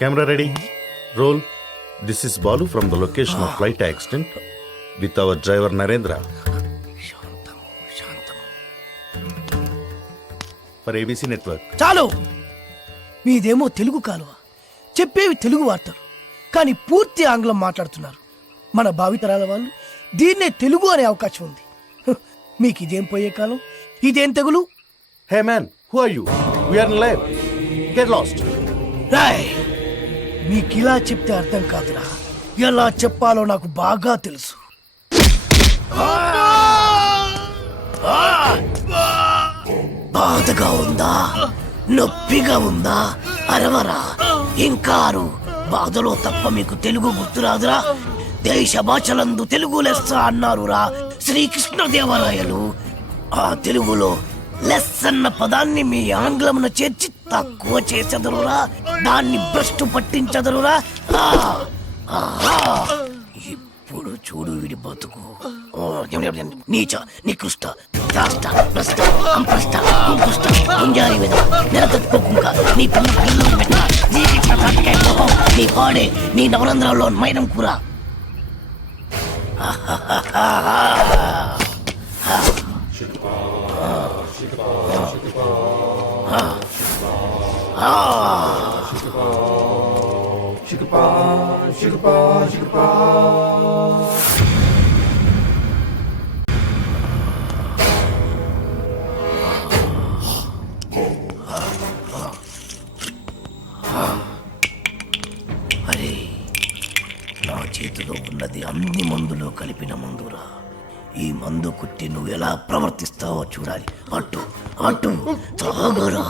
Camera ready. Roll. This is Balu from the location of flight accident with our driver Narendra. For ABC Network. చాలు, మీదేమో తెలుగు కాలువ, చెప్పేవి తెలుగు వార్తలు, కానీ పూర్తి ఆంగ్లం మాట్లాడుతున్నారు. మన భావితరాల వాళ్ళు దీన్నే తెలుగు అనే అవకాశం ఉంది. మీకు ఇదేం పోయే కాలం, ఇదేం తెగులు? Hey man, who are you? We are in live. Get lost. Roy, మీకిలా చెప్తే అర్థం కాదురా, ఎలా చెప్పాలో నాకు బాగా తెలుసు. బాధగా ఉందా, నొప్పిగా ఉందా? అరవరా, ఇంకారు. బాధలో తప్ప మీకు తెలుగు గుర్తురాదురా? దేశ భాషలందు తెలుగు లెస్స అన్నారురా శ్రీకృష్ణదేవరాయలు. ఆ తెలుగులో లెస్ అన్న పదాన్ని మీ ఆంగ్లమున చేర్చి తక్కువ చేసెదరురా, దాన్ని భ్రష్టు పట్టించదరురా. ఇప్పుడు చూడు వీడి బతుకు. నీచ, నికృష్ట, రాష్ట్ర, భ్రష్ట, అంప్రష్ట, కుంకుష్ట, గుంజారి విధ, నెలతొక్కుకుంక, నీ పిల్ల పిల్లలు పెట్ట, నీ పాడే, నీ నవరంధ్రాల్లో మైనం కూర. అరే, నా చేతిలో ఉన్నది అన్ని మందులో కలిపిన మందురా. ఈ మందు కుట్టి నువ్వు ఎలా ప్రవర్తిస్తావో చూడాలి. అటు అటు తాగరా.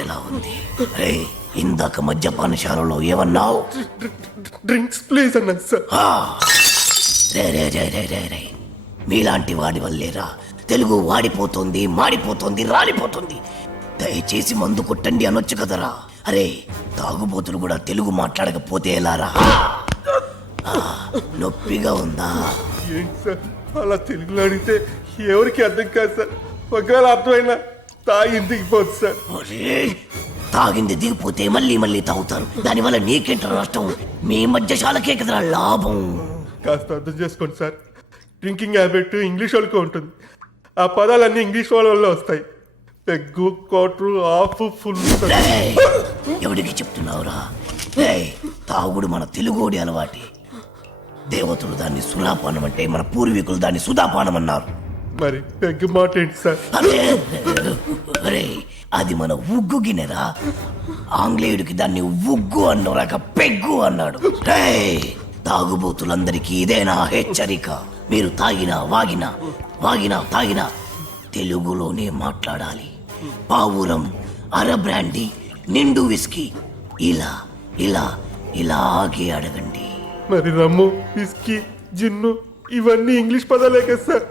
ఎలా ఉంది? రే, ఇందాక మద్యపానశాలలో ఏమన్నావు? డ్రింక్స్ ప్లీజ్ అన్నాను సార్. రే రే రే రే రే రే, మీలాంటి వాడి వల్లేరా తెలుగు వాడిపోతుంది, మాడిపోతుంది, రాలిపోతుంది. దయచేసి మందు కొట్టండి అనొచ్చు కదరా. అరే, తాగుబోతులు కూడా తెలుగు మాట్లాడకపోతే ఎలారా? నొప్పిగా ఉందా? ఏంటి సార్ అలా తెలుగులో అడిగితే ఎవరికి అర్థం కాదు సార్. ఒకవేళ అర్థమైనా తాగి దిగిపోతుంది సార్. తాగింది దిగిపోతే మళ్ళీ మళ్ళీ తాగుతారు. దానివల్ల నీకేంట నష్టం? మీ మధ్యశాలకే కదరా లాభం. కాస్త అర్థం చేసుకోండి సార్. డ్రింకింగ్ హ్యాబిట్ ఇంగ్లీష్ వాళ్ళకి ఉంటుంది. ఆ పదాలన్నీ ఇంగ్లీష్ వాళ్ళ వల్ల వస్తాయి. Peg, quarter, half, full. ఎవరికి చెప్తున్నావురా? తాగుడు మన తెలుగోడి అలవాటి. దేవతలు దాన్ని సులాపానం అంటే, మన పూర్వీకులు దాన్ని సుధాపానం అన్నారు. మరి పెగ్గు మాట ఏంటి సార్? అరే, అది మన ఉగ్గు గిన్నెరా. ఆంగ్లేయుడికి దాన్ని ఉగ్గు అన్నోరాక పెగ్గు అన్నాడు. తాగుబోతులందరికీ ఇదేనా హెచ్చరిక? మీరు తాగినా వాగినా, వాగినా తాగినా తెలుగులోనే మాట్లాడాలి. పావురం, అర బ్రాండీ, నిండు విస్కీ, ఇలా ఇలా ఇలాగే అడగండి. మరి రమ్ము, విస్కీ, జిన్ను ఇవన్నీ ఇంగ్లీష్ పదాలే కదా సార్.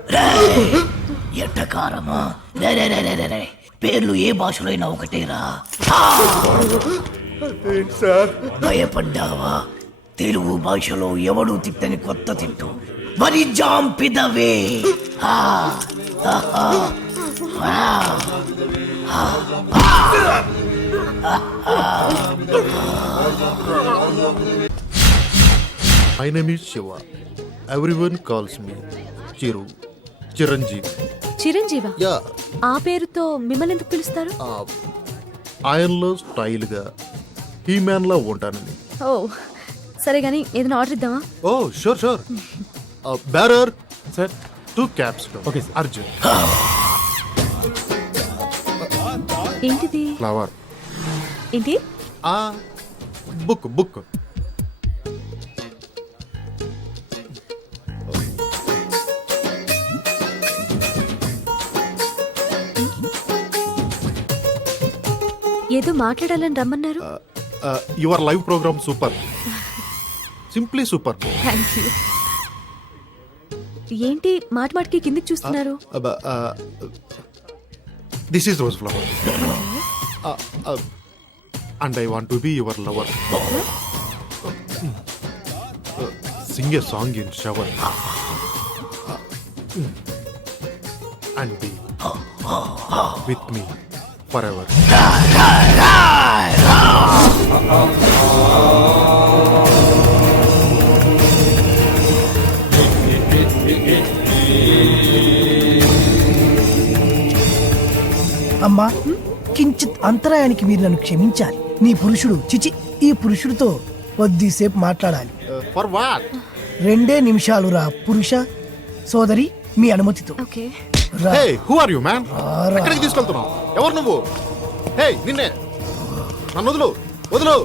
ఎట్టకారమా? పేర్లు ఏ భాషలో అయినా ఒకటేరా. అదేంటి సార్? భయపడ్డావా? తెలుగు భాషలో ఎవడు తిట్టని కొత్త తిట్టు వరి జాంపిదవే. My name is Shiva. Everyone calls me Chiru. Chiranjeevi. చిరంజీవా? యా. ఆ పేరుతో మిమ్మల్ని ఎందుకు పిలుస్తారు? ఆయనలో స్టైల్గా హీమ్యాన్లా ఉంటానని. ఓ సరే గానీ ఏదైనా ఆర్డర్ ఇద్దామా? Oh sure sure. Bearer sir, 2 cups. Okay Arjun. ఏంటిది? ఫ్లవర్. ఏంటి? Book book. ఏదో మాట్లాడాలని రమ్మన్నారు. Your live program super, simply super. Thank you. ఏంటి మాట మాటకి కిందికి చూస్తున్నారు? This is rose flower and I want to be your lover. Sing a song in shower and be with me forever. అమ్మా కించిత్ అంతరాయానికి మీరు నన్ను క్షమించాలి. నీ పురుషుడు చిచి ఈ పురుషుడితో కొద్దిసేపు మాట్లాడాలి. For what? 2 నిమిషాలు రా పురుష. సోదరి మీ అనుమతితో ఓకే. రా. Hey who are you man? ఎక్కడికి తీసుకెళ్తున్నావు? ఎవరు నువ్వు? హే నిన్నే, నన్ను వదులు వదులు.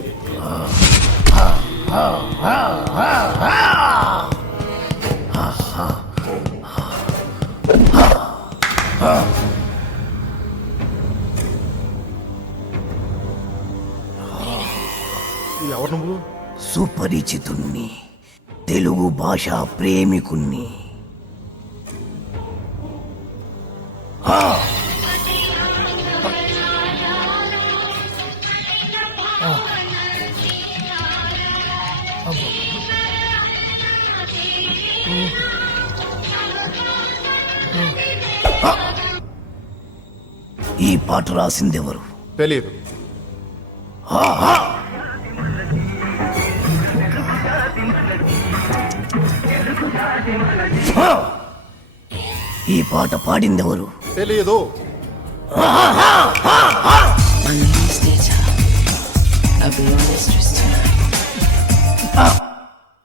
ఎవరు నువ్వు? సుపరిచితుణ్ణి, తెలుగు భాష ప్రేమికుణ్ణి. ఈ పాట రాసిందెవరు? తెలియదు. ఈ పాట పాడిందెవరు? తెలియదు.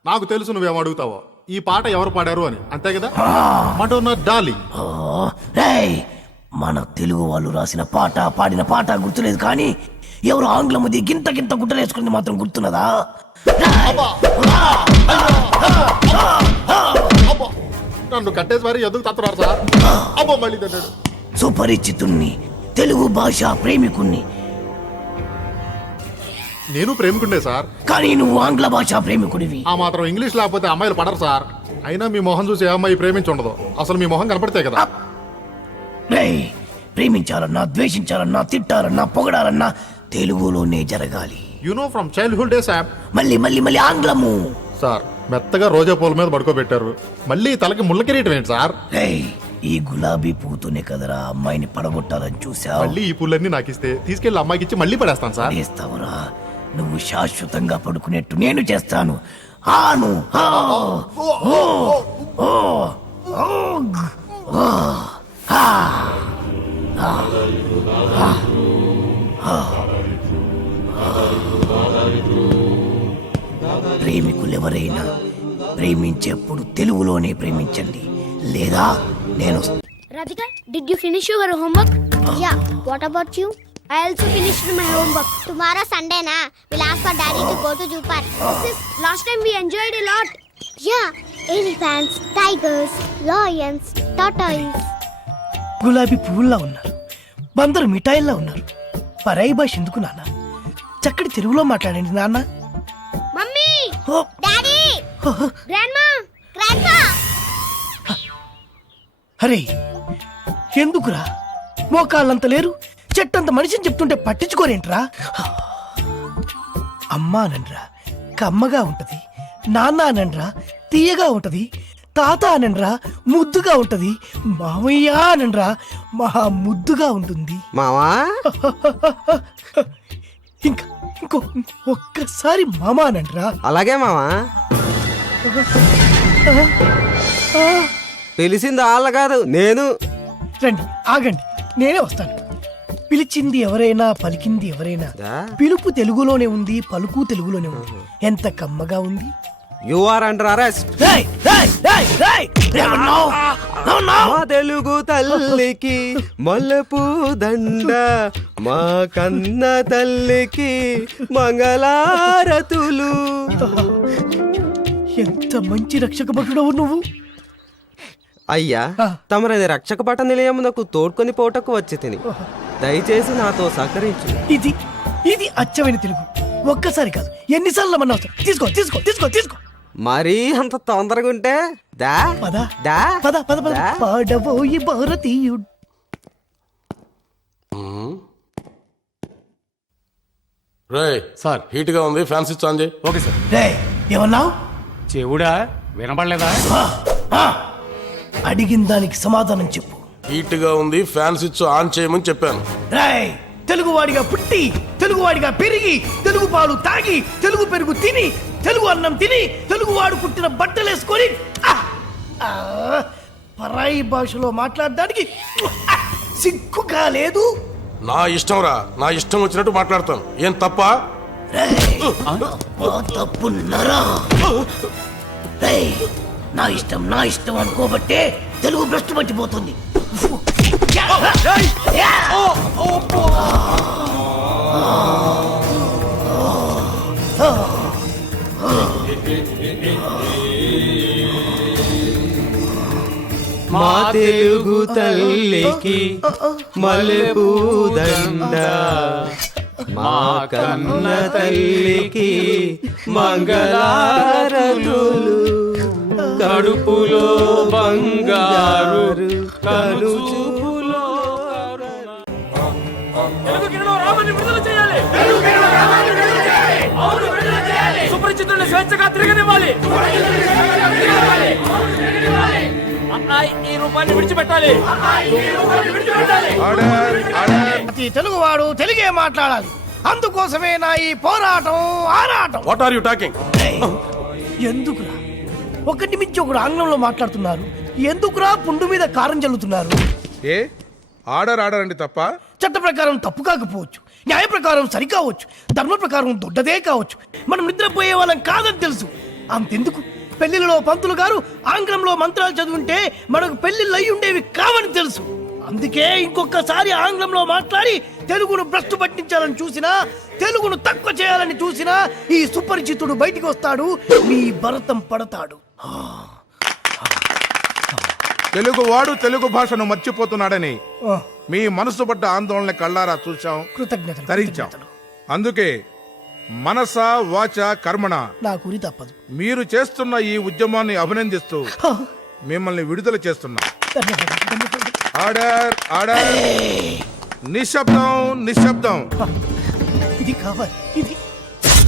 నాకు తెలుసు నువ్వేం అడుగుతావో. ఈ పాట ఎవరు పాడారు అని, అంతే కదా? Madonna darling. రేయ్, మన తెలుగు వాళ్ళు రాసిన పాట పాడిన పాట గుర్తులేదు కానీ ఎవరు ఆంగ్లముది గింత గింత గుట్టలేసుకుంది మాత్రం గుర్తున్నదా? అబ్బో, నన్ను కట్టేసి మరి ఎందుకు తత్తున్నారు సార్? అబ్బో మళ్ళీ తన్నాడు. సుపరిచితుణ్ణి, తెలుగు భాష ప్రేమికుణ్ణి. నేను ప్రేమికుండే సార్. కానీ నువ్వు ఆంగ్ల భాషా ప్రేమికుడివి. ఆ మాత్రం ఇంగ్లీష్ లేకపోతే అమ్మాయిలు పడరు సార్. అయినా మీ మొహం చూసి ఏ అమ్మాయి ప్రేమించుండదు. అసలు మీ మొహం కనపడితే కదా. రేయ్, ప్రేమించాలన్నా ద్వేషించాలన్నా తిట్టాలన్నా పొగడాలన్నా తెలుగులోనే జరగాలి. You know from childhood days app. మళ్ళీ మళ్ళీ మళ్ళీ ఆంగ్లము. సార్ మెత్తగా రోజా పూల మీద పడుకోబెట్టారు, మళ్ళీ తలకి ముళ్ళ కిరీటం ఏంటి సార్? రేయ్, ఈ గులాబీ పూతోనే కదరా అమ్మాయిని పడగొట్టాలని చూసావు. మళ్ళీ ఈ పూలన్నీ నాకు ఇస్తే తీసుకెళ్లి అమ్మాయికి ఇచ్చి మళ్ళీ పడేస్తాను సార్. చేస్తావురా? నువ్వు శాశ్వతంగా పడుకునేట్టు నేను చేస్తాను. ఆను ఆ, ఓ, ఓ, ఓ, ఓ, ఆ, ఆ, ఆ, ఆ. ప్రేమికులెవరైనా ప్రేమించేప్పుడు తెలుగులోనే ప్రేమించండి, లేదా నేను Radhika, did you finish your homework? Yeah. What about you? I also finished my homework. Tomorrow Sunday na, we'll ask for daddy to go to zoo park. Sis, last time we enjoyed a lot. Yeah. Elephants, tigers, lions, tortoise. గులాబీ పువ్వుల్లా ఉన్నారు, బందరు మిఠాయిల్లా ఉన్నారు. పరాయి భాష ఎందుకు నాన్న? చక్కటి తెలుగులో మాట్లాడండి నాన్న. Mummy! ఓ, Daddy! Grandma! Grandpa! అరే ఎందుకురా? మోకాళ్ళంత లేరు, చెట్టంత మనిషిని చెప్తుంటే పట్టించుకోరేంట్రా? అమ్మా అనండ్రా కమ్మగా ఉంటది, నాన్న అనండ్రా తీయగా ఉంటది, తాత అనండ్రా ముద్దుగా ఉంటది, మామయ్య అనండ్రా మహా ముద్దుగా ఉంటుంది. మావా ఇంకా ఇంకో ఒక్కసారి మామ అనండ్రా. అలాగే మావా. పిలిచింది వాళ్ళ కాదు, నేను. రండి ఆగండి, నేనే వస్తాను. పిలిచింది ఎవరైనా పలికింది ఎవరైనా, పిలుపు తెలుగులోనే ఉంది, పలుకు తెలుగులోనే ఉంది. ఎంత కమ్మగా ఉంది. You are under arrest. రేయ్, రేయ్, రేయ్, రేయ్, ఏమన్నావ్? ఏమన్నావ్? మా తెలుగు తల్లికి మల్లెపూ దండ, మా కన్న తల్లికి మంగళారతులు. ఎంత మంచి రక్షక భటుడవు నువ్వు. అయ్యా, తమరది రక్షక పట నిలయమునకు తోడ్కొని పోటకు వచ్చి తిని దయచేసి నాతో సహకరించు. ఇది ఇది అచ్చమైన తెలుగు. ఒక్కసారి కాదు ఎన్నిసార్లు మన అవసరం. తీసుకో తీసుకో తీసుకో తీసుకో. మరీ అంత తొందరగా ఉంటే దా పద దా పద పద పద. దా. పాడబోయి భారతీయుడు. రే సార్ హీట్ గా ఉంది, ఫ్యాన్ స్విచ్ ఆన్ చేయి. Okay sir. రేయ్, ఏమన్నావ్? చెవుడా వినపడలేదా? అడిగిన దానికి సమాధానం చెప్పు. హీట్ గా ఉంది, ఫ్యాన్ స్విచ్ ఆన్ చేయమని చెప్పాను. రేయ్, తెలుగువాడిగా పుట్టి తెలుగువాడిగా పెరిగి తెలుగు పాలు తాగి తెలుగు పెరుగు తిని తెలుగు అన్నం తిని తెలుగువాడు పుట్టిన బట్టలేసుకొని పరాయి భాషలో మాట్లాడడానికి సిగ్గుగా లేదు. నా ఇష్టం రా, నా ఇష్టం వచ్చినట్టు మాట్లాడతాను. ఏం తప్ప? తప్పున్నారా? నా ఇష్టం అనుకోబట్టే తెలుగు భ్రష్టు పట్టిపోతుంది. మా తెలుగు తల్లికి మల్లెపూదండ, మా కన్న తల్లికి మంగళారతులు, కడుపులో బంగారు కలుచుపులో సుపరిచితుల్ని స్వేచ్ఛగా తిరగనివ్వాలి. ఈ రూపాన్ని విడిచిపెట్టాలి. ప్రతి తెలుగువాడు తెలుగే మాట్లాడాలి. అందుకోసమే నా ఈ పోరాటం ఆరాటం. What are you talking? ఎందుకురా ఒకటి మించి ఒకడు ఆంగ్లంలో మాట్లాడుతున్నారు? ఎందుకురా పుండు మీద కారం చల్లుతున్నారు? ఏ ఆర్డర్ అండి తప్ప? చట్ట ప్రకారం తప్పు కాకపోవచ్చు, న్యాయ ప్రకారం సరి కావచ్చు, ధర్మ ప్రకారం దొడ్డదే కావచ్చు. మనం నిద్రపోయే వాళ్ళం కాదని తెలుసు. అంతెందుకు, పెళ్లిలో పంతులు గారు ఆంగ్లంలో మంత్రాలు చదువుంటే మనకు పెళ్లిళ్ళు అయి ఉండేవి కావని తెలుసు. అందుకే ఇంకొకసారి ఆంగ్లంలో మాట్లాడి తెలుగును భ్రష్టు పట్టించాలని చూసినా, తెలుగును తక్కువ చేయాలని చూసినా ఈ సుపరిచితుడు బయటికి వస్తాడు, నీ భరతం పడతాడు. తెలుగు వాడు తెలుగు భాషను మర్చిపోతున్నాడని మీ మనసు పడ్డ ఆందోళన కళ్ళారా చూశాం, కృతజ్ఞతలు తరించాం. అందుకే మనస వాచ కర్మణ నా గురి తప్పదు. మీరు చేస్తున్న ఈ ఉద్యమాన్ని అభినందిస్తూ మిమ్మల్ని విడుదల చేస్తున్నా. Order order. నిశ్శబ్దం నిశ్శబ్దం. ఇది కావాలి, ఇది